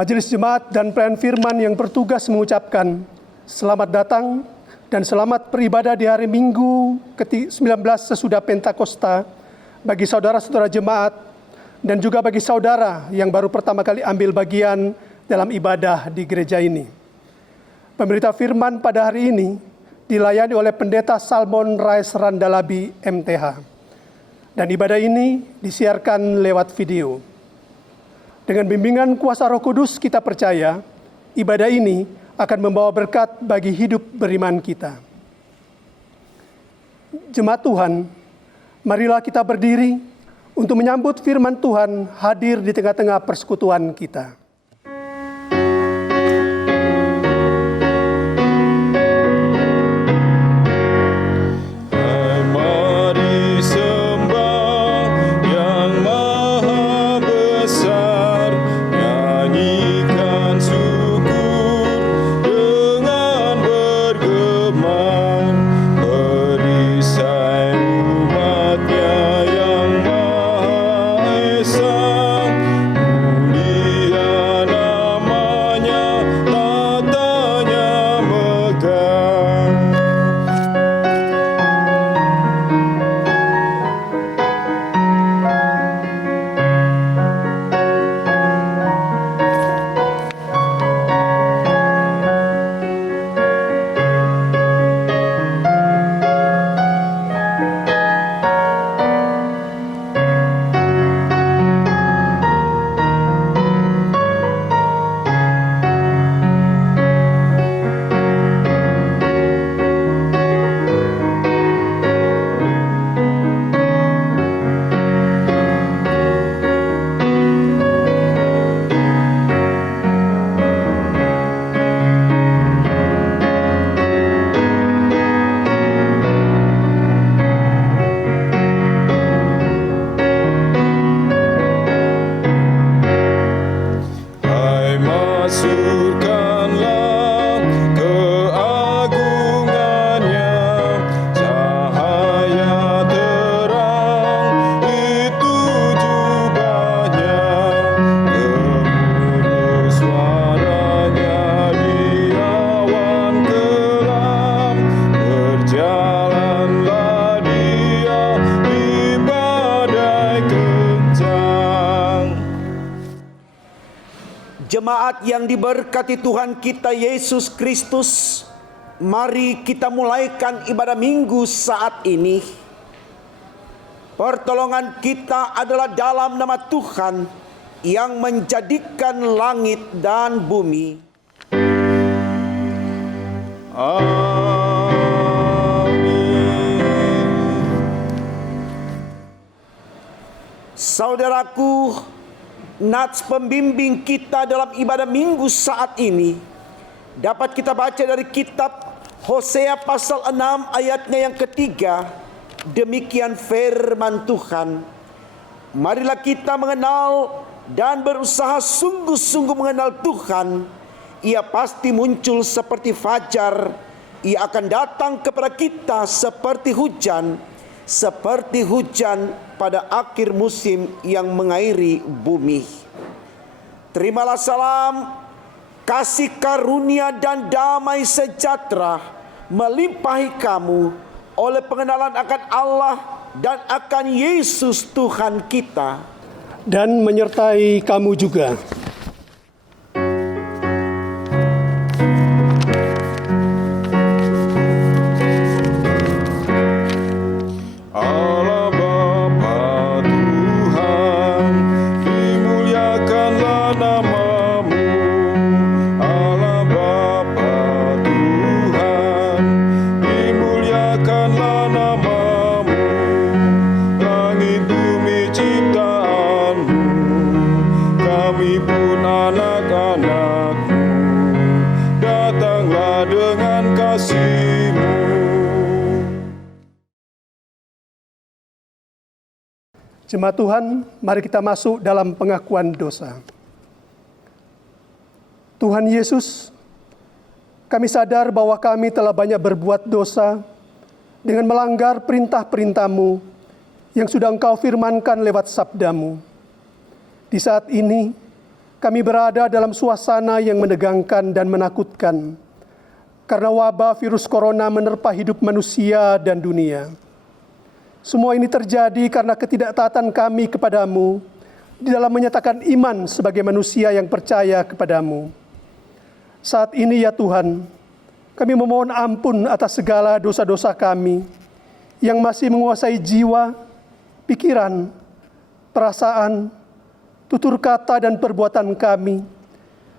Majelis Jemaat dan Pelayan Firman yang bertugas mengucapkan selamat datang dan selamat beribadah di hari Minggu ke-19 sesudah Pentakosta bagi saudara-saudara jemaat dan juga bagi saudara yang baru pertama kali ambil bagian dalam ibadah di gereja ini. Pemberita firman pada hari ini dilayani oleh Pendeta Salmon Rais Randalabi MTH. Dan ibadah ini disiarkan lewat video. Dengan bimbingan kuasa Roh Kudus kita percaya ibadah ini akan membawa berkat bagi hidup beriman kita. Jemaat Tuhan, marilah kita berdiri untuk menyambut firman Tuhan hadir di tengah-tengah persekutuan kita. Jemaat yang diberkati Tuhan kita Yesus Kristus, mari kita mulaikan ibadah minggu saat ini. Pertolongan kita adalah dalam nama Tuhan yang menjadikan langit dan bumi. Amin. Saudaraku, nats pembimbing kita dalam ibadah minggu saat ini dapat kita baca dari kitab Hosea pasal 6 ayatnya yang ketiga. Demikian firman Tuhan, marilah kita mengenal dan berusaha sungguh-sungguh mengenal Tuhan. Ia pasti muncul seperti fajar, ia akan datang kepada kita seperti hujan pada akhir musim yang mengairi bumi. Terimalah salam, kasih karunia dan damai sejahtera melimpahi kamu oleh pengenalan akan Allah dan akan Yesus Tuhan kita. Dan menyertai kamu juga. Jemaat Tuhan, mari kita masuk dalam pengakuan dosa. Tuhan Yesus, kami sadar bahwa kami telah banyak berbuat dosa dengan melanggar perintah-perintah-Mu yang sudah Engkau firmankan lewat sabda-Mu. Di saat ini, Kami berada dalam suasana yang menegangkan dan menakutkan karena wabah virus corona menerpa hidup manusia dan dunia. Semua ini terjadi karena ketidaktaatan kami kepadamu di dalam menyatakan iman sebagai manusia yang percaya kepadamu. Saat ini ya Tuhan, kami memohon ampun atas segala dosa-dosa kami yang masih menguasai jiwa, pikiran, perasaan, tutur kata dan perbuatan kami,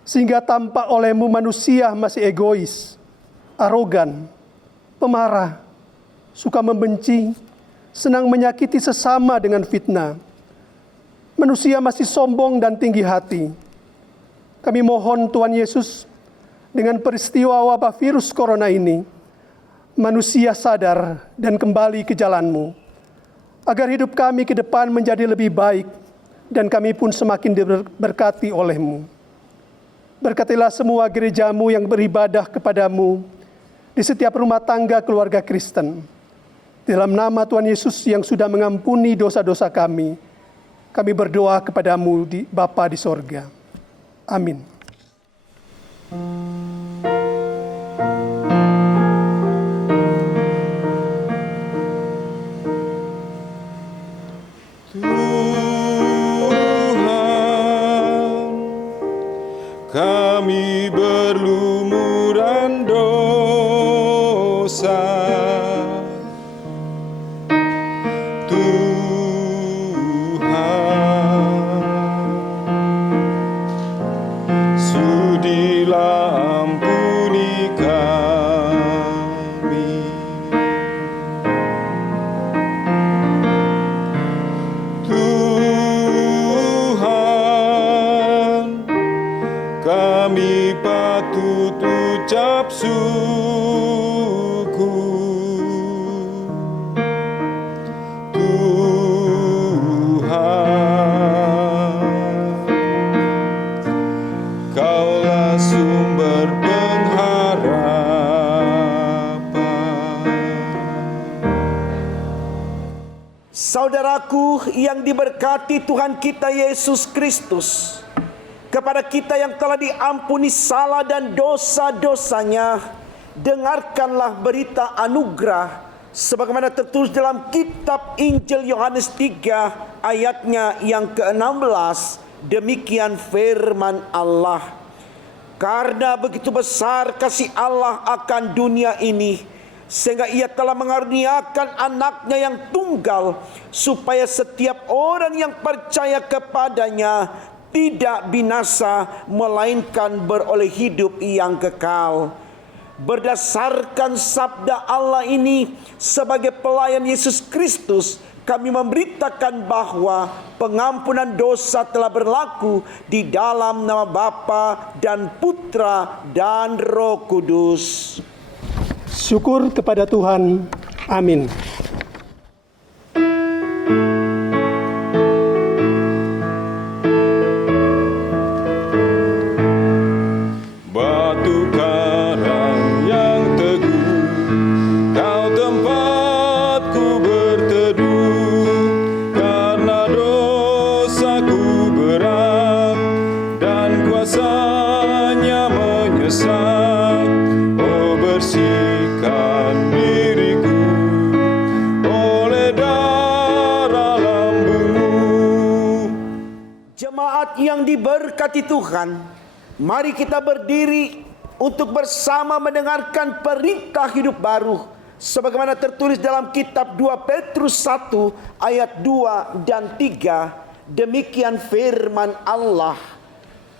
sehingga tampak olehmu manusia masih egois, arogan, pemarah, suka membenci, senang menyakiti sesama dengan fitnah. Manusia masih sombong dan tinggi hati. Kami mohon Tuhan Yesus, dengan peristiwa wabah virus corona ini, manusia sadar dan kembali ke jalan-Mu, agar hidup kami ke depan menjadi lebih baik, dan kami pun semakin diberkati oleh-Mu. Berkatilah semua gereja-Mu yang beribadah kepadamu di setiap rumah tangga keluarga Kristen. Dalam nama Tuhan Yesus yang sudah mengampuni dosa-dosa kami berdoa kepadamu Bapa di sorga. Amin. Kami berlumuran dosa, Tuhan, sudilah ampuni kami. Tuhan, kami patut ucap syukur. Tuhan, Kaulah sumber pengharapan. Saudaraku yang diberkati Tuhan kita Yesus Kristus, kepada kita yang telah diampuni salah dan dosa-dosanya, dengarkanlah berita anugerah sebagaimana tertulis dalam kitab Injil Yohanes 3 ayatnya yang ke-16. Demikian firman Allah. Karena begitu besar kasih Allah akan dunia ini, sehingga ia telah mengaruniakan anaknya yang tunggal, supaya setiap orang yang percaya kepadanya tidak binasa, melainkan beroleh hidup yang kekal. Berdasarkan sabda Allah ini, sebagai pelayan Yesus Kristus, kami memberitakan bahwa pengampunan dosa telah berlaku di dalam nama Bapa dan Putra dan Roh Kudus. Syukur kepada Tuhan. Amin. Batu karang yang teguh, Kau tempatku berteduh, karena dosaku berat dan kuasanya menyesat. Oh, bersihkan diriku oleh darah lambungmu. Jemaat yang diberkati Tuhan, mari kita berdiri untuk bersama mendengarkan perintah hidup baru sebagaimana tertulis dalam kitab 2 Petrus 1 ayat 2 dan 3. Demikian firman Allah.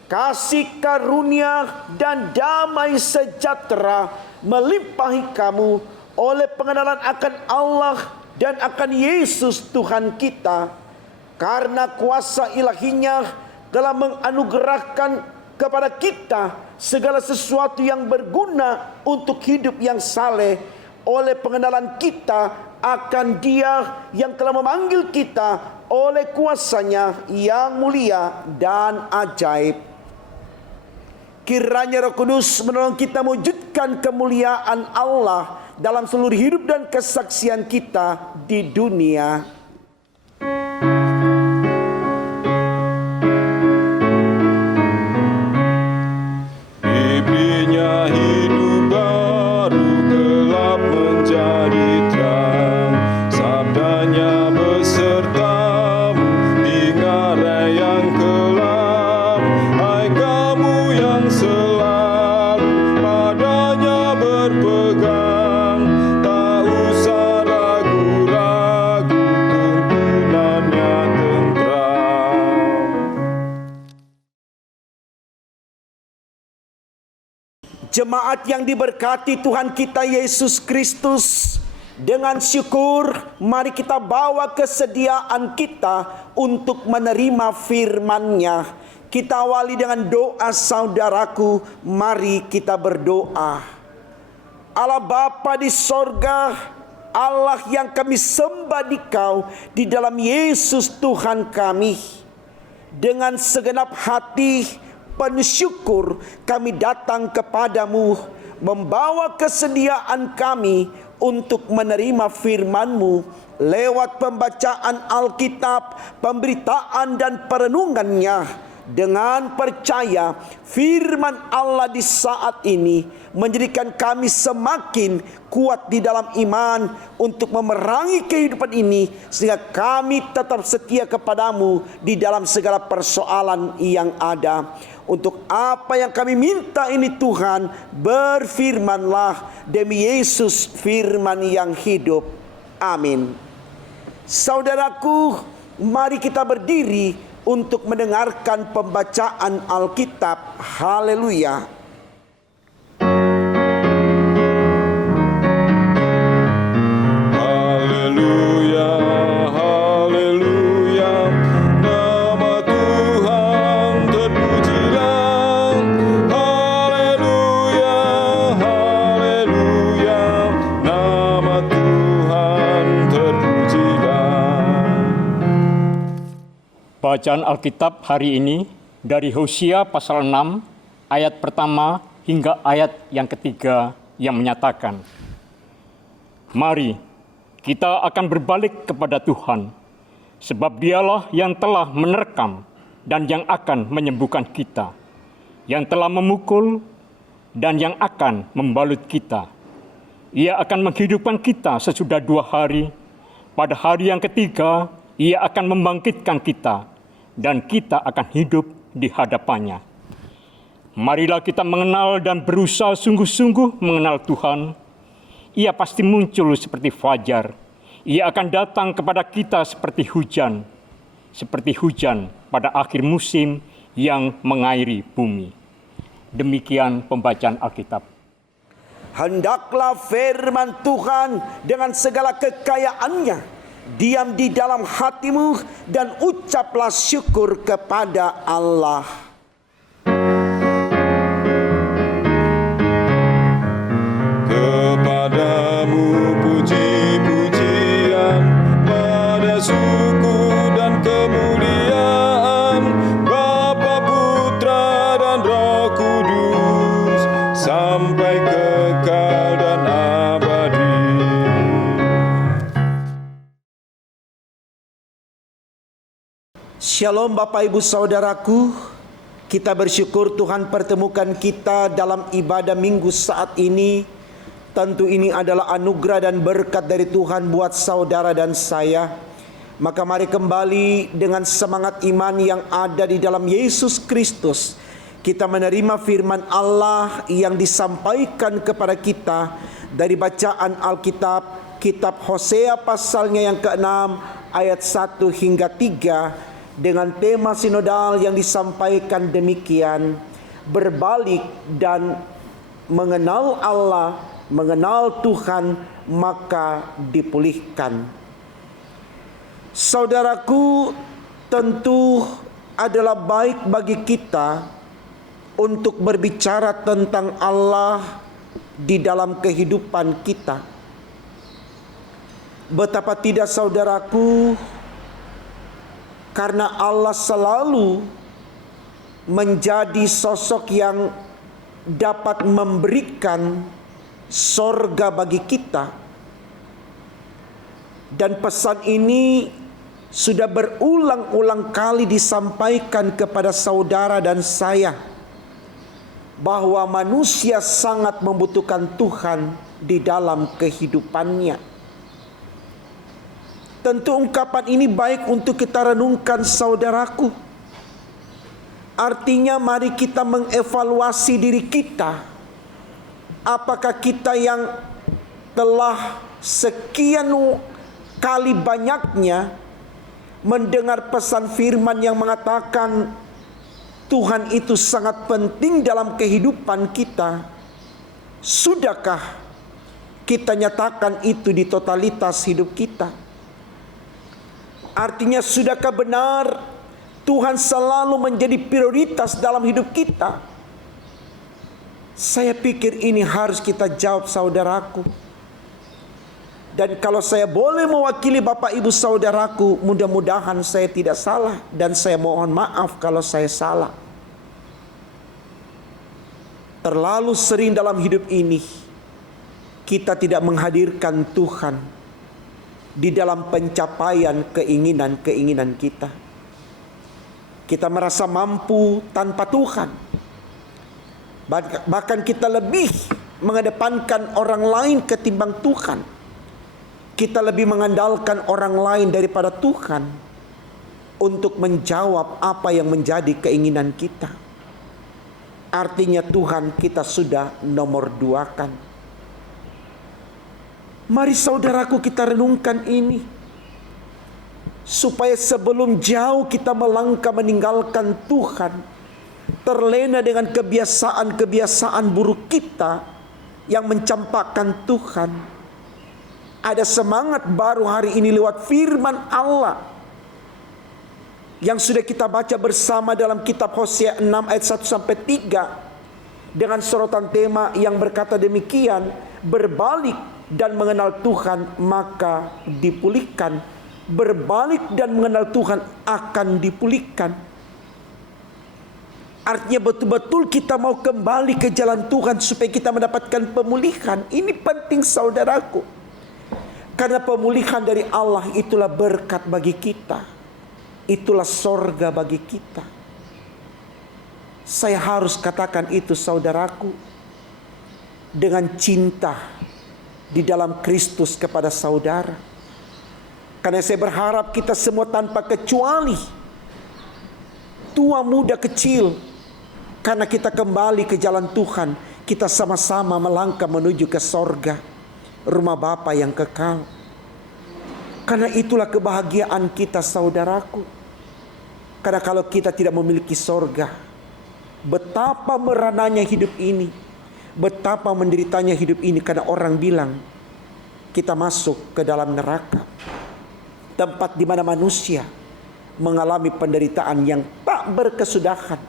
Kasih karunia dan damai sejahtera melimpahi kamu oleh pengenalan akan Allah dan akan Yesus Tuhan kita, karena kuasa ilahinya telah menganugerahkan kepada kita segala sesuatu yang berguna untuk hidup yang saleh oleh pengenalan kita akan Dia yang telah memanggil kita oleh kuasanya yang mulia dan ajaib. Kiranya Roh Kudus menolong kita mewujudkan kemuliaan Allah dalam seluruh hidup dan kesaksian kita di dunia. Jemaat yang diberkati Tuhan kita Yesus Kristus, dengan syukur mari kita bawa kesediaan kita untuk menerima firman-Nya. Kita awali dengan doa saudaraku, mari kita berdoa. Allah Bapa di sorga, Allah yang kami sembah di Kau, di dalam Yesus Tuhan kami, dengan segenap hati penuh syukur kami datang kepadamu, membawa kesediaan kami untuk menerima firman-Mu lewat pembacaan Alkitab, pemberitaan dan perenungannya. Dengan percaya firman Allah di saat ini menjadikan kami semakin kuat di dalam iman untuk memerangi kehidupan ini, sehingga kami tetap setia kepadamu di dalam segala persoalan yang ada. Untuk apa yang kami minta ini Tuhan, berfirmanlah demi Yesus firman yang hidup. Amin. Saudaraku, mari kita berdiri untuk mendengarkan pembacaan Alkitab. Haleluya. Haleluya, haleluya, nama Tuhan terpujilah. Haleluya, haleluya, nama Tuhan terpujilah. Bacaan Alkitab hari ini dari Hosea pasal 6 ayat pertama hingga ayat yang ketiga yang menyatakan, mari kita akan berbalik kepada Tuhan, sebab Dialah yang telah menerkam dan yang akan menyembuhkan kita, yang telah memukul dan yang akan membalut kita. Ia akan menghidupkan kita sesudah 2 hari, pada hari yang ketiga Ia akan membangkitkan kita, dan kita akan hidup di hadapannya. Marilah kita mengenal dan berusaha sungguh-sungguh mengenal Tuhan. Ia pasti muncul seperti fajar. Ia akan datang kepada kita seperti hujan pada akhir musim yang mengairi bumi. Demikian pembacaan Alkitab. Hendaklah firman Tuhan dengan segala kekayaannya diam di dalam hatimu, dan ucaplah syukur kepada Allah. Kepadamu puji-pujian, pada suku dan kemuliaan, Bapa, Putra dan Roh Kudus, sampai kekal dan abadi. Shalom Bapak Ibu Saudaraku, kita bersyukur Tuhan pertemukan kita dalam ibadah minggu saat ini. Tentu ini adalah anugerah dan berkat dari Tuhan buat saudara dan saya. Maka mari kembali dengan semangat iman yang ada di dalam Yesus Kristus, kita menerima firman Allah yang disampaikan kepada kita dari bacaan Alkitab, kitab Hosea pasalnya yang ke-6 ayat 1 hingga 3, dengan tema sinodal yang disampaikan demikian: berbalik dan mengenal Allah, mengenal Tuhan, maka dipulihkan. Saudaraku, tentu adalah baik bagi kita untuk berbicara tentang Allah di dalam kehidupan kita. Betapa tidak saudaraku, karena Allah selalu menjadi sosok yang dapat memberikan sorga bagi kita. Dan pesan ini sudah berulang-ulang kali disampaikan kepada saudara dan saya, bahwa manusia sangat membutuhkan Tuhan di dalam kehidupannya. Tentu ungkapan ini baik untuk kita renungkan saudaraku. Artinya mari kita mengevaluasi diri kita. Apakah kita yang telah sekian kali banyaknya mendengar pesan firman yang mengatakan Tuhan itu sangat penting dalam kehidupan kita, Sudahkah kita nyatakan itu di totalitas hidup kita? Artinya, sudahkah benar Tuhan selalu menjadi prioritas dalam hidup kita? Saya pikir ini harus kita jawab, saudaraku. Dan kalau saya boleh mewakili Bapak Ibu saudaraku, mudah-mudahan saya tidak salah, dan saya mohon maaf kalau saya salah. Terlalu sering dalam hidup ini kita tidak menghadirkan Tuhan di dalam pencapaian keinginan-keinginan kita. Kita merasa mampu tanpa Tuhan. Bahkan kita lebih mengedepankan orang lain ketimbang Tuhan. Kita lebih mengandalkan orang lain daripada Tuhan untuk menjawab apa yang menjadi keinginan kita. Artinya Tuhan kita sudah nomor 2-kan. Mari saudaraku kita renungkan ini, supaya sebelum jauh kita melangkah meninggalkan Tuhan, terlena dengan kebiasaan-kebiasaan buruk kita yang mencampakkan Tuhan, ada semangat baru hari ini lewat firman Allah yang sudah kita baca bersama dalam kitab Hosea 6 ayat 1-3 dengan sorotan tema yang berkata demikian, berbalik dan mengenal Tuhan maka dipulihkan. Berbalik dan mengenal Tuhan akan dipulihkan. Artinya betul-betul kita mau kembali ke jalan Tuhan supaya kita mendapatkan pemulihan. Ini penting saudaraku. Karena pemulihan dari Allah itulah berkat bagi kita. Itulah sorga bagi kita. Saya harus katakan itu saudaraku, dengan cinta di dalam Kristus kepada saudara. Karena saya berharap kita semua tanpa kecuali, tua muda kecil, karena kita kembali ke jalan Tuhan, kita sama-sama melangkah menuju ke sorga, rumah Bapa yang kekal. Karena itulah kebahagiaan kita saudaraku. Karena kalau kita tidak memiliki sorga, betapa merananya hidup ini, betapa menderitanya hidup ini. Karena orang bilang kita masuk ke dalam neraka, tempat di mana manusia mengalami penderitaan yang tak berkesudahan.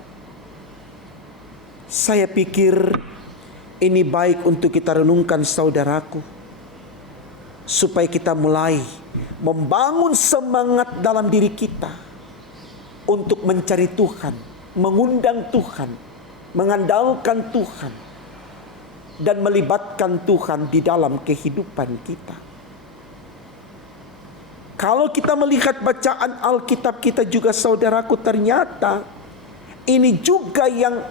Saya pikir ini baik untuk kita renungkan saudaraku, supaya kita mulai membangun semangat dalam diri kita untuk mencari Tuhan, mengundang Tuhan, mengandalkan Tuhan, dan melibatkan Tuhan di dalam kehidupan kita. Kalau kita melihat bacaan Alkitab kita juga saudaraku, ternyata ini juga yang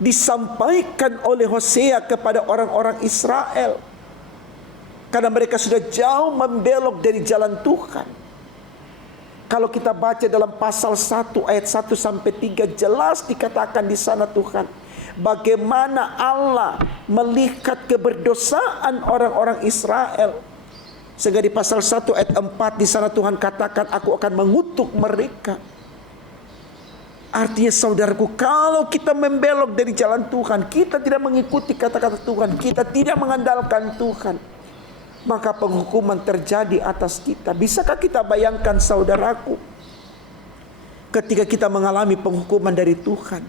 disampaikan oleh Hosea kepada orang-orang Israel. Karena mereka sudah jauh membelok dari jalan Tuhan. Kalau kita baca dalam pasal 1 ayat 1-3 jelas dikatakan di sana Tuhan, bagaimana Allah melihat keberdosaan orang-orang Israel. Sehingga di pasal 1 ayat 4 di sana Tuhan katakan, aku akan mengutuk mereka. Artinya saudaraku, kalau kita membelok dari jalan Tuhan, kita tidak mengikuti kata-kata Tuhan, kita tidak mengandalkan Tuhan, maka penghukuman terjadi atas kita. Bisakah kita bayangkan saudaraku, ketika kita mengalami penghukuman dari Tuhan,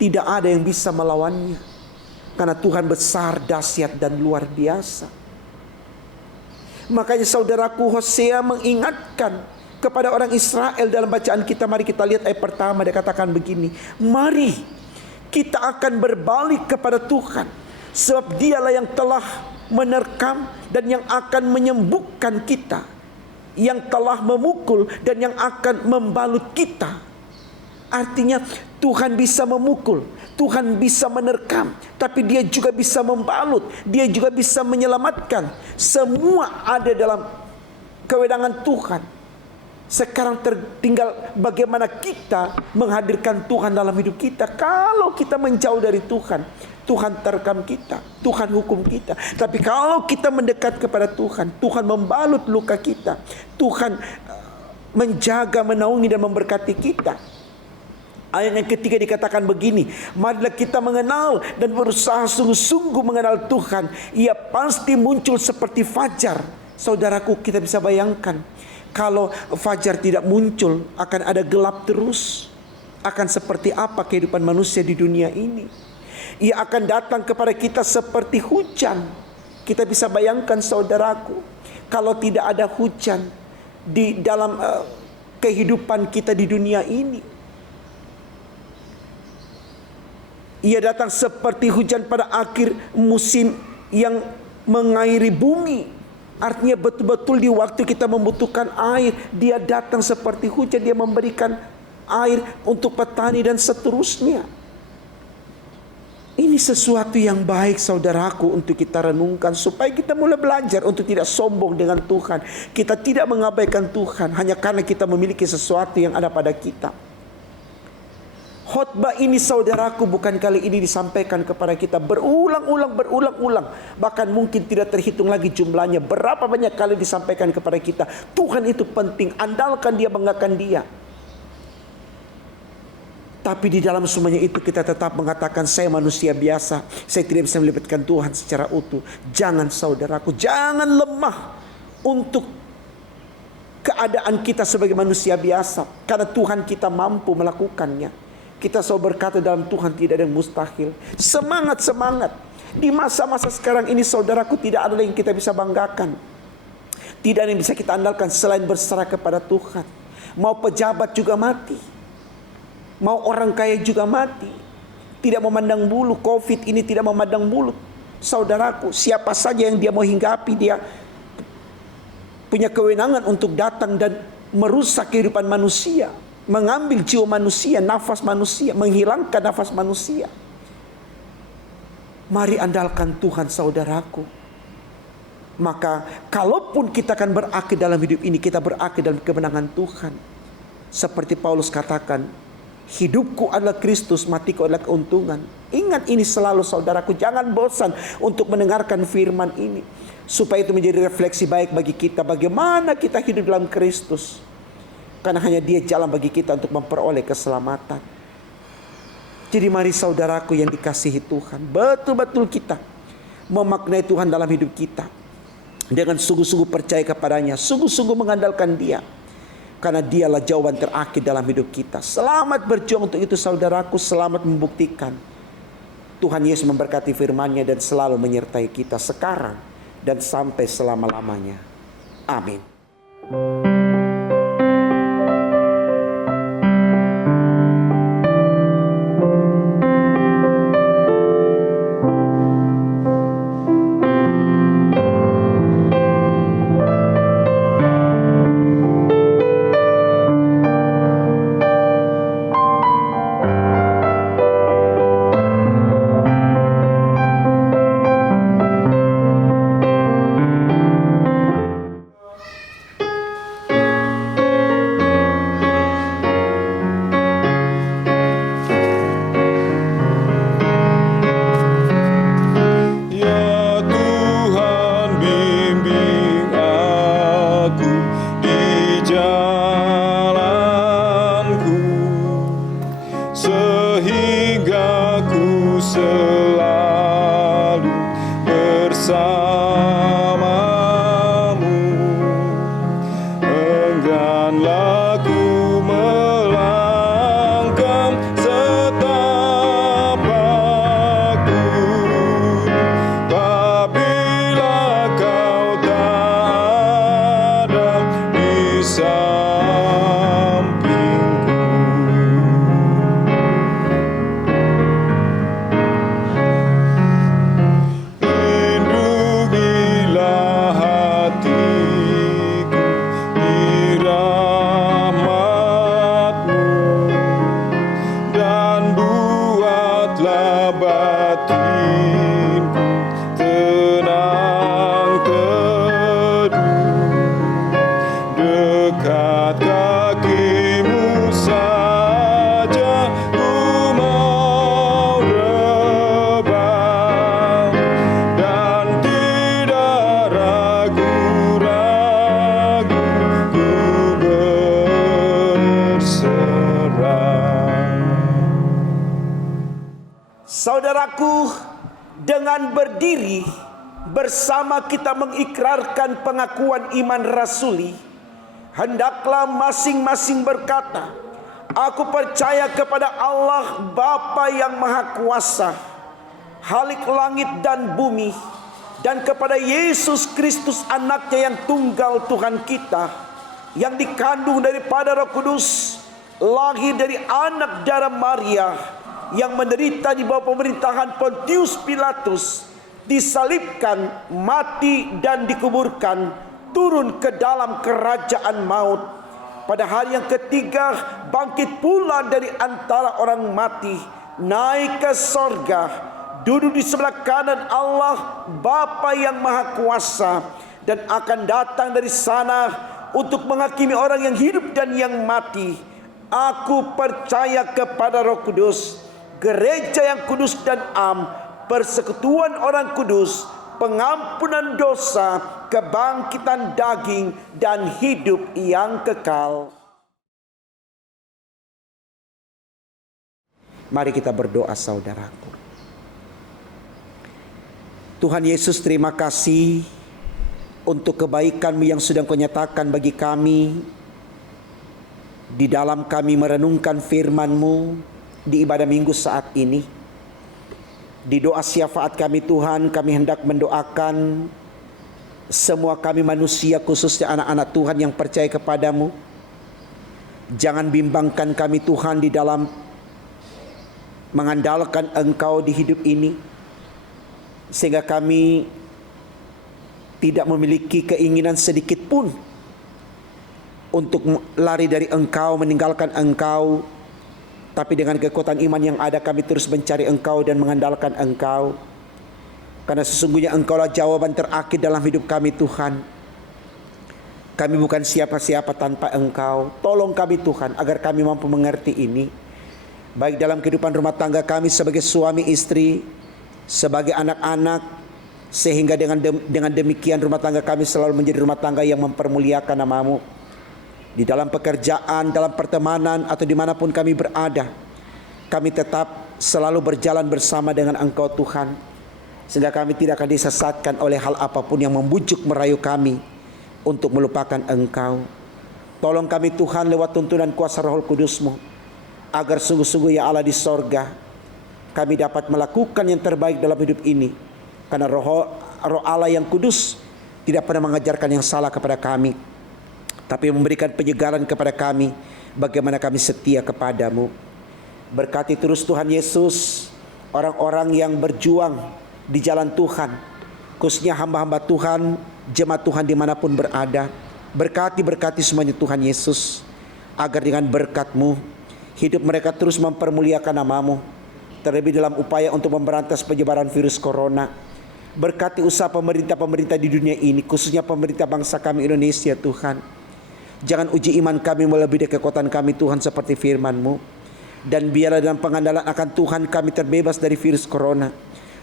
tidak ada yang bisa melawannya. Karena Tuhan besar, dahsyat, dan luar biasa. Makanya saudaraku, Hosea mengingatkan kepada orang Israel dalam bacaan kita. Mari kita lihat ayat pertama, dia katakan begini, mari kita akan berbalik kepada Tuhan, sebab dialah yang telah menerkam dan yang akan menyembuhkan kita, yang telah memukul dan yang akan membalut kita. Artinya Tuhan bisa memukul, Tuhan bisa menerkam, tapi Dia juga bisa membalut, Dia juga bisa menyelamatkan. Semua ada dalam kewenangan Tuhan. Sekarang tinggal bagaimana kita menghadirkan Tuhan dalam hidup kita. Kalau kita menjauh dari Tuhan, Tuhan terkam kita, Tuhan hukum kita. Tapi kalau kita mendekat kepada Tuhan, Tuhan membalut luka kita, Tuhan menjaga, menaungi dan memberkati kita. Ayat yang ketiga dikatakan begini, marilah kita mengenal dan berusaha sungguh-sungguh mengenal Tuhan. Ia pasti muncul seperti fajar. Saudaraku, kita bisa bayangkan, kalau fajar tidak muncul, akan ada gelap terus. Akan seperti apa kehidupan manusia di dunia ini? Ia akan datang kepada kita seperti hujan. Kita bisa bayangkan, saudaraku, kalau tidak ada hujan di dalam kehidupan kita di dunia ini. Ia datang seperti hujan pada akhir musim yang mengairi bumi. Artinya betul-betul di waktu kita membutuhkan air, dia datang seperti hujan, dia memberikan air untuk petani dan seterusnya. Ini sesuatu yang baik, saudaraku, untuk kita renungkan supaya kita mulai belajar untuk tidak sombong dengan Tuhan. Kita tidak mengabaikan Tuhan hanya karena kita memiliki sesuatu yang ada pada kita. Khotbah ini, saudaraku, bukan kali ini disampaikan kepada kita berulang-ulang. Bahkan mungkin tidak terhitung lagi jumlahnya. Berapa banyak kali disampaikan kepada kita. Tuhan itu penting, andalkan Dia, banggakan Dia. Tapi di dalam semuanya itu kita tetap mengatakan, saya manusia biasa, saya tidak bisa melibatkan Tuhan secara utuh. Jangan, saudaraku, jangan lemah untuk keadaan kita sebagai manusia biasa. Karena Tuhan kita mampu melakukannya. Kita selalu berkata, dalam Tuhan tidak ada yang mustahil. Semangat. Di masa-masa sekarang ini, saudaraku, tidak ada yang kita bisa banggakan. Tidak ada yang bisa kita andalkan selain berserah kepada Tuhan. Mau pejabat juga mati. Mau orang kaya juga mati. Tidak memandang bulu. Covid ini tidak memandang bulu. Saudaraku, siapa saja yang dia mau hinggapi, dia punya kewenangan untuk datang dan merusak kehidupan manusia. Mengambil jiwa manusia, nafas manusia, menghilangkan nafas manusia. Mari andalkan Tuhan, saudaraku. Maka kalaupun kita akan berakhir dalam hidup ini, kita berakhir dalam kemenangan Tuhan. Seperti Paulus katakan, hidupku adalah Kristus, matiku adalah keuntungan. Ingat ini selalu, saudaraku. Jangan bosan untuk mendengarkan firman ini, supaya itu menjadi refleksi baik bagi kita. Bagaimana kita hidup dalam Kristus. Karena hanya Dia jalan bagi kita untuk memperoleh keselamatan. Jadi mari, saudaraku yang dikasihi Tuhan, betul-betul kita memaknai Tuhan dalam hidup kita. Dengan sungguh-sungguh percaya kepadanya, sungguh-sungguh mengandalkan Dia. Karena Dialah jawaban terakhir dalam hidup kita. Selamat berjuang untuk itu, saudaraku. Selamat membuktikan. Tuhan Yesus memberkati firman-Nya dan selalu menyertai kita sekarang dan sampai selama-lamanya. Amin. Saudaraku, dengan berdiri bersama kita mengikrarkan pengakuan iman rasuli, hendaklah masing-masing berkata, "Aku percaya kepada Allah Bapa yang Maha Kuasa, Khalik langit dan bumi, dan kepada Yesus Kristus anaknya yang tunggal Tuhan kita, yang dikandung daripada Roh Kudus, lahir dari anak darah Maria, yang menderita di bawah pemerintahan Pontius Pilatus, disalibkan, mati dan dikuburkan, turun ke dalam kerajaan maut. Pada hari yang ketiga bangkit pula dari antara orang mati, naik ke sorga, duduk di sebelah kanan Allah Bapa yang Maha Kuasa, dan akan datang dari sana untuk menghakimi orang yang hidup dan yang mati. Aku percaya kepada Roh Kudus, gereja yang kudus dan am, persekutuan orang kudus, pengampunan dosa, kebangkitan daging, dan hidup yang kekal." Mari kita berdoa, saudaraku. Tuhan Yesus, terima kasih untuk kebaikan-Mu yang sudah Kau nyatakan bagi kami di dalam kami merenungkan firman-Mu di ibadah minggu saat ini. Di doa syafaat kami Tuhan, kami hendak mendoakan semua kami manusia, khususnya anak-anak Tuhan yang percaya kepadamu. Jangan bimbangkan kami Tuhan di dalam mengandalkan Engkau di hidup ini, sehingga kami tidak memiliki keinginan sedikit pun untuk lari dari Engkau, meninggalkan Engkau. Tapi dengan kekuatan iman yang ada, kami terus mencari Engkau dan mengandalkan Engkau. Karena sesungguhnya Engkaulah jawaban terakhir dalam hidup kami Tuhan. Kami bukan siapa-siapa tanpa Engkau. Tolong kami Tuhan agar kami mampu mengerti ini, baik dalam kehidupan rumah tangga kami sebagai suami istri, sebagai anak-anak, sehingga dengan demikian rumah tangga kami selalu menjadi rumah tangga yang mempermuliakan nama-Mu. Di dalam pekerjaan, dalam pertemanan, atau dimanapun kami berada, kami tetap selalu berjalan bersama dengan Engkau Tuhan, sehingga kami tidak akan disesatkan oleh hal apapun yang membujuk merayu kami untuk melupakan Engkau. Tolong kami Tuhan lewat tuntunan kuasa Roh Kudus-Mu, agar sungguh-sungguh ya Allah di sorga, kami dapat melakukan yang terbaik dalam hidup ini. Karena Roh Allah yang kudus tidak pernah mengajarkan yang salah kepada kami, tapi memberikan penyegaran kepada kami bagaimana kami setia kepadamu. Berkati terus Tuhan Yesus orang-orang yang berjuang di jalan Tuhan, khususnya hamba-hamba Tuhan, jemaat Tuhan dimanapun berada. Berkati semuanya Tuhan Yesus, agar dengan berkat-Mu hidup mereka terus mempermuliakan nama-Mu, terlebih dalam upaya untuk memberantas penyebaran virus corona. Berkati usaha pemerintah-pemerintah di dunia ini, khususnya pemerintah bangsa kami Indonesia Tuhan. Jangan uji iman kami melebihi kekuatan kami Tuhan seperti firman-Mu. Dan biarlah dalam pengandalan akan Tuhan kami terbebas dari virus corona,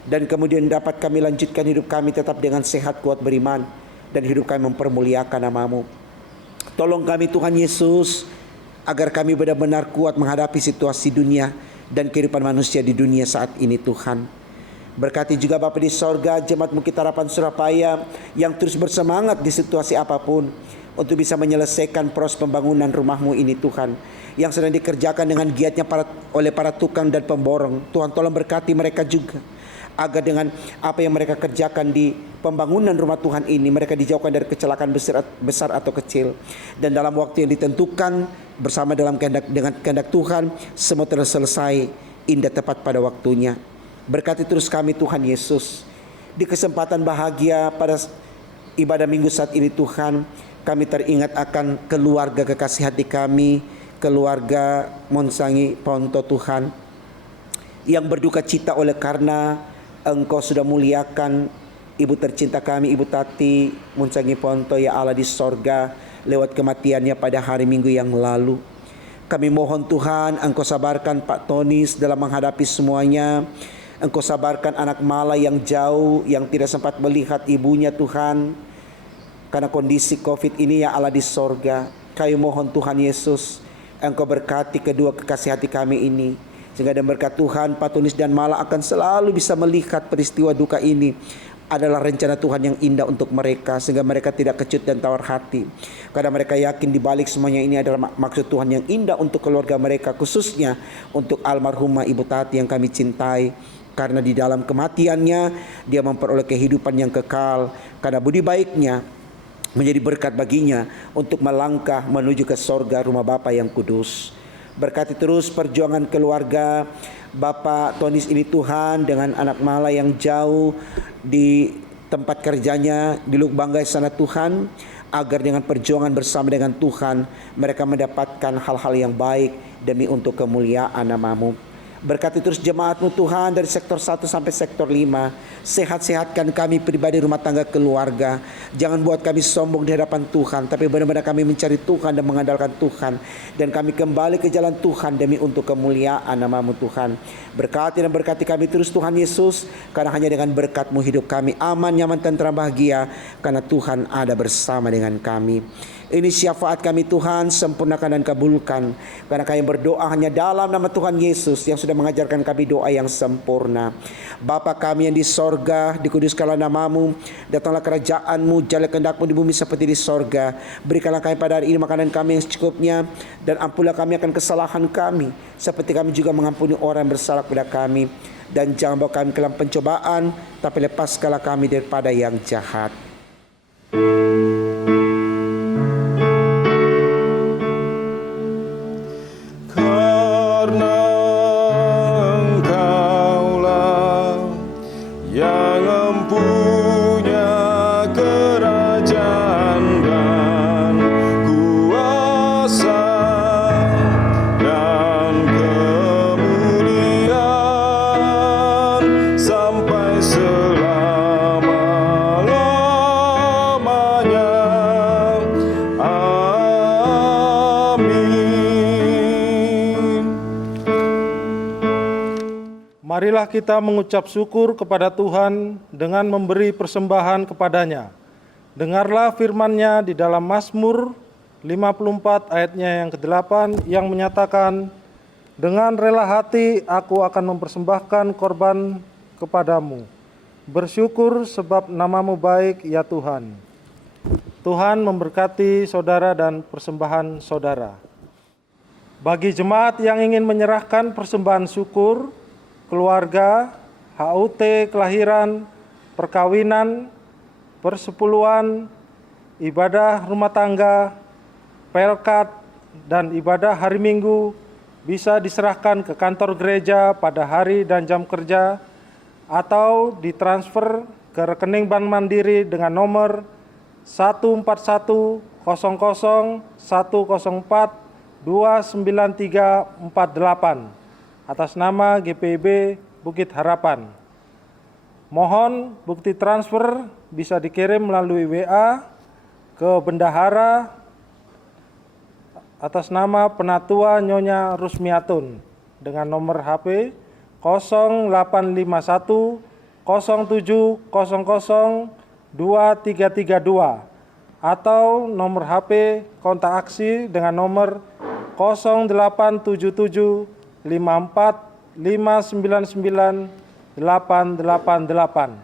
dan kemudian dapat kami lanjutkan hidup kami tetap dengan sehat, kuat, beriman, dan hidup kami mempermuliakan nama-Mu. Tolong kami Tuhan Yesus, agar kami benar-benar kuat menghadapi situasi dunia dan kehidupan manusia di dunia saat ini Tuhan. Berkati juga Bapa di sorga, jemaat-Mu Kita Harapan Surabaya yang terus bersemangat di situasi apapun untuk bisa menyelesaikan proses pembangunan rumah-Mu ini Tuhan, yang sedang dikerjakan dengan giatnya oleh para tukang dan pemborong. Tuhan tolong berkati mereka juga, agar dengan apa yang mereka kerjakan di pembangunan rumah Tuhan ini, mereka dijauhkan dari kecelakaan besar atau kecil, dan dalam waktu yang ditentukan bersama dengan kehendak Tuhan, semua telah selesai indah tepat pada waktunya. Berkati terus kami Tuhan Yesus, di kesempatan bahagia pada ibadah minggu saat ini Tuhan, kami teringat akan keluarga kekasih hati kami, keluarga Monsangi Ponto Tuhan, yang berduka cita oleh karena Engkau sudah muliakan ibu tercinta kami, Ibu Tati Monsangi Ponto, ya Allah di sorga, lewat kematiannya pada hari Minggu yang lalu. Kami mohon Tuhan, Engkau sabarkan Pak Tonis dalam menghadapi semuanya. Engkau sabarkan anak Mala yang jauh, yang tidak sempat melihat ibunya Tuhan, karena kondisi COVID ini ya Allah di sorga. Kami mohon Tuhan Yesus, Engkau berkati kedua kekasih hati kami ini, Sehingga dengan berkat Tuhan, Pak Tunis dan Mala akan selalu bisa melihat peristiwa duka ini adalah rencana Tuhan yang indah untuk mereka, sehingga mereka tidak kecut dan tawar hati. Karena mereka yakin di balik semuanya ini adalah maksud Tuhan yang indah untuk keluarga mereka, khususnya untuk almarhumah Ibu Tati yang kami cintai. Karena di dalam kematiannya dia memperoleh kehidupan yang kekal, karena budi baiknya menjadi berkat baginya untuk melangkah menuju ke sorga rumah Bapa yang kudus. Berkati terus perjuangan keluarga Bapak Tonis ini Tuhan, dengan anak Mala yang jauh di tempat kerjanya di Lukbanggai sana Tuhan, agar dengan perjuangan bersama dengan Tuhan mereka mendapatkan hal-hal yang baik demi untuk kemuliaan nama-Mu. Berkati terus jemaat-Mu Tuhan dari sektor 1 sampai sektor 5. Sehat-sehatkan kami pribadi, rumah tangga, keluarga. Jangan buat kami sombong di hadapan Tuhan, tapi benar-benar kami mencari Tuhan dan mengandalkan Tuhan. Dan kami kembali ke jalan Tuhan demi untuk kemuliaan nama-Mu Tuhan. Berkati dan berkati kami terus Tuhan Yesus, karena hanya dengan berkat-Mu hidup kami aman, nyaman, tentram, bahagia, karena Tuhan ada bersama dengan kami. Ini syafaat kami Tuhan, sempurnakan dan kabulkan. Karena kami berdoa hanya dalam nama Tuhan Yesus yang sudah mengajarkan kami doa yang sempurna. Bapa kami yang di sorga, dikuduskanlah nama-Mu, datanglah kerajaan-Mu, jalanlah kehendak-Mu di bumi seperti di sorga. Berikanlah kami pada hari ini makanan kami yang secukupnya, dan ampunilah kami akan kesalahan kami, seperti kami juga mengampuni orang yang bersalah kepada kami. Dan jangan bawa kami ke dalam pencobaan, tapi lepaskanlah kami daripada yang jahat. Marilah kita mengucap syukur kepada Tuhan dengan memberi persembahan kepadanya. Dengarlah firman-Nya di dalam Mazmur 54 ayatnya yang ke-8 yang menyatakan, dengan rela hati aku akan mempersembahkan korban kepadamu. Bersyukur sebab nama-Mu baik ya Tuhan. Tuhan memberkati saudara dan persembahan saudara. Bagi jemaat yang ingin menyerahkan persembahan syukur, keluarga, HUT, kelahiran, perkawinan, persepuluhan, ibadah rumah tangga, pelkat, dan ibadah hari Minggu bisa diserahkan ke kantor gereja pada hari dan jam kerja atau ditransfer ke rekening Bank Mandiri dengan nomor 1410001042938 atas nama GPIB Bukit Harapan. Mohon bukti transfer bisa dikirim melalui WA ke Bendahara atas nama Penatua Nyonya Rusmiatun dengan nomor HP 0851 0700 2332 atau nomor HP kontak aksi dengan nomor 0877 54 599 888.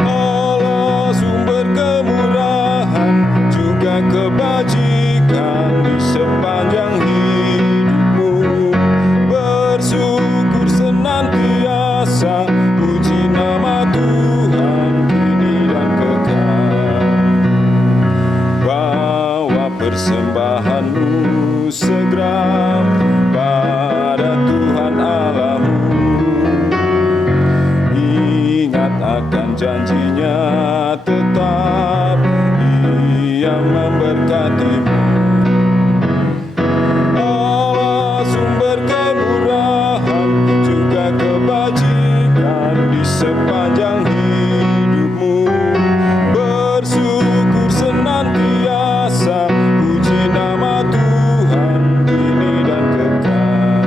Allah sumber kemurahan juga kebajikan di sepanjang hidupmu. Bersyukur senantiasa, puji nama Tuhan kini dan kekal. Bawa persembahanmu segera pada Tuhan Allahmu. Ingat akan janjinya tetap, Dia memberkatimu. Allah sumber kemurahan juga kebajikan di sepanjang hidupmu. Bersyukur senantiasa, puji nama Tuhan kini dan kekal.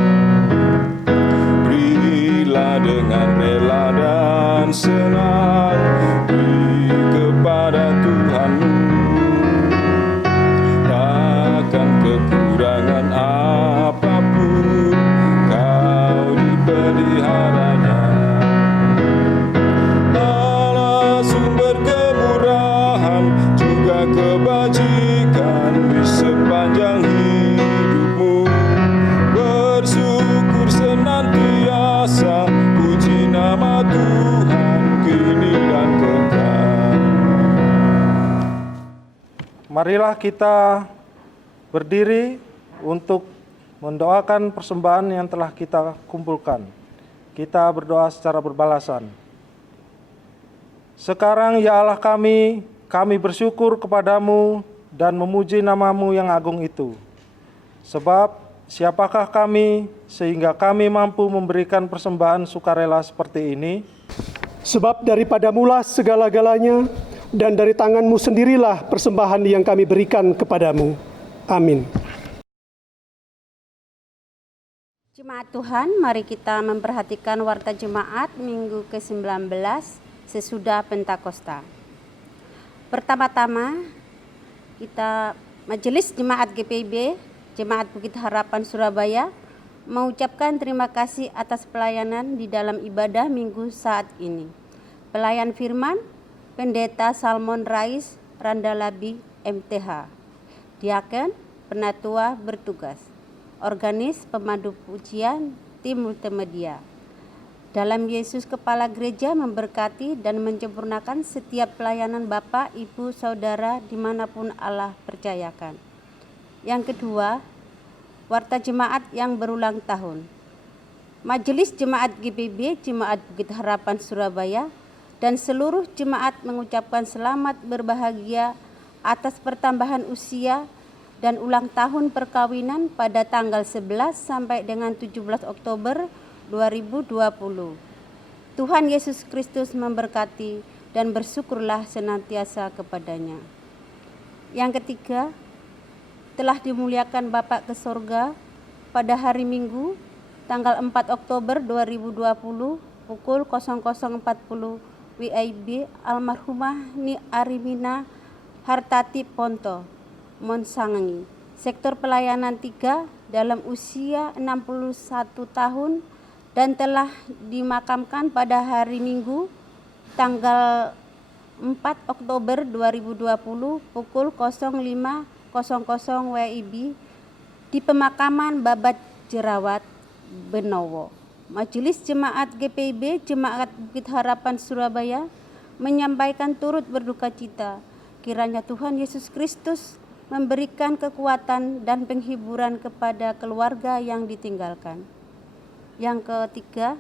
Berilah dengan rela dan senang, marilah kita berdiri untuk mendoakan persembahan yang telah kita kumpulkan. Kita berdoa secara berbalasan. Sekarang ya Allah kami bersyukur kepadamu dan memuji namamu yang agung itu. Sebab siapakah kami sehingga kami mampu memberikan persembahan sukarela seperti ini? Sebab daripadamulah segala-galanya, dan dari tanganmu sendirilah persembahan yang kami berikan kepadamu. Amin. Jemaat Tuhan, mari kita memperhatikan warta jemaat minggu ke-19 sesudah Pentakosta. Pertama-tama, kita Majelis Jemaat GPIB, Jemaat Bukit Harapan Surabaya, mengucapkan terima kasih atas pelayanan di dalam ibadah minggu saat ini. Pelayan firman, Pendeta Salmon Rais Randalabi MTH, Diaken, Penatua bertugas, Organis Pemandu Pujian, Tim Multimedia. Dalam Yesus Kepala Gereja memberkati dan menyempurnakan setiap pelayanan Bapak, Ibu, Saudara dimanapun Allah percayakan. Yang kedua, warta jemaat yang berulang tahun. Majelis Jemaat GPIB, Jemaat Bukit Harapan Surabaya, dan seluruh jemaat mengucapkan selamat berbahagia atas pertambahan usia dan ulang tahun perkawinan pada tanggal 11 sampai dengan 17 Oktober 2020. Tuhan Yesus Kristus memberkati dan bersyukurlah senantiasa kepadanya. Yang ketiga, telah dimuliakan Bapak ke sorga pada hari Minggu tanggal 4 Oktober 2020 pukul 00.40 WIB almarhumah Ni Arimina Hartati Ponto, Monsangi, sektor pelayanan 3 dalam usia 61 tahun dan telah dimakamkan pada hari Minggu tanggal 4 Oktober 2020 pukul 05.00 WIB di pemakaman Babat Jerawat, Benowo. Majelis Jemaat GPIB, Jemaat Bukit Harapan Surabaya menyampaikan turut berduka cita. Kiranya Tuhan Yesus Kristus memberikan kekuatan dan penghiburan kepada keluarga yang ditinggalkan. Yang ketiga,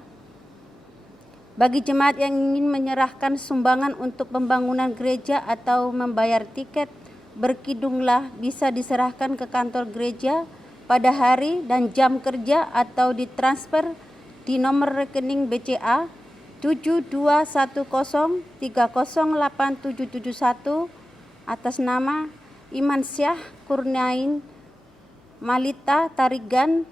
bagi jemaat yang ingin menyerahkan sumbangan untuk pembangunan gereja atau membayar tiket berkidunglah bisa diserahkan ke kantor gereja pada hari dan jam kerja atau ditransfer di nomor rekening BCA 7210308771 atas nama Iman Syah Kurniain Malita Tarigan.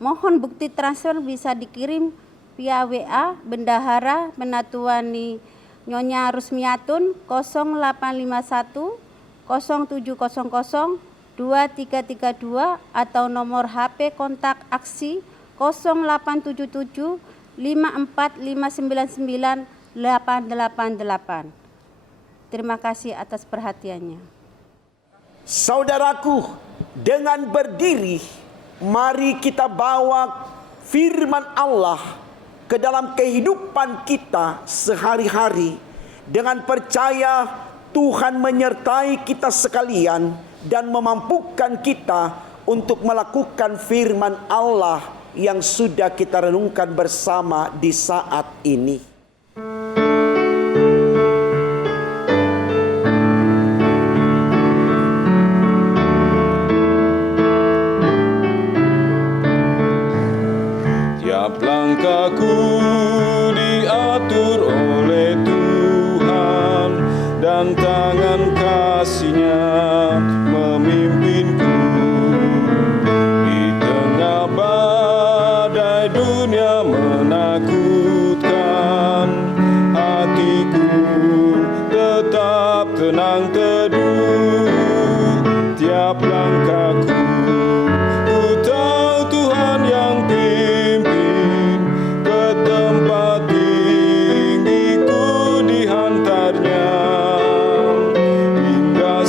Mohon bukti transfer bisa dikirim via WA Bendahara Penatuani Nyonya Rusmiatun 0851 0700 2332 atau nomor HP kontak aksi 0877 54599 888. Terima kasih atas perhatiannya. Saudaraku, dengan berdiri, mari kita bawa firman Allah ke dalam kehidupan kita sehari-hari. Dengan percaya Tuhan menyertai kita sekalian dan memampukan kita untuk melakukan firman Allah yang sudah kita renungkan bersama di saat ini. Tiap langkahku diatur oleh Tuhan, dan tangan kasih-Nya memimpinku. Di tengah badai dunia menakutkan, hatiku tetap tenang teduh. Tiap langkahku ku tahu Tuhan yang pimpin, ke tempat tinggiku dihantarnya, hingga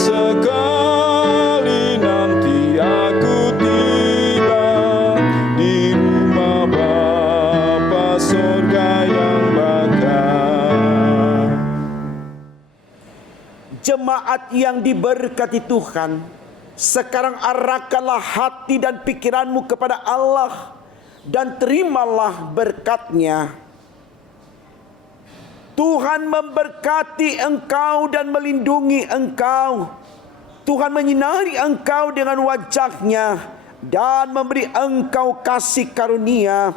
Jemaat yang diberkati Tuhan, sekarang arahkanlah hati dan pikiranmu kepada Allah dan terimalah berkat-Nya. Tuhan memberkati engkau dan melindungi engkau. Tuhan menyinari engkau dengan wajah-Nya dan memberi engkau kasih karunia.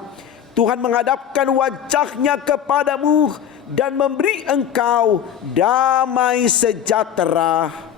Tuhan menghadapkan wajah-Nya kepadamu dan memberi engkau damai sejahtera.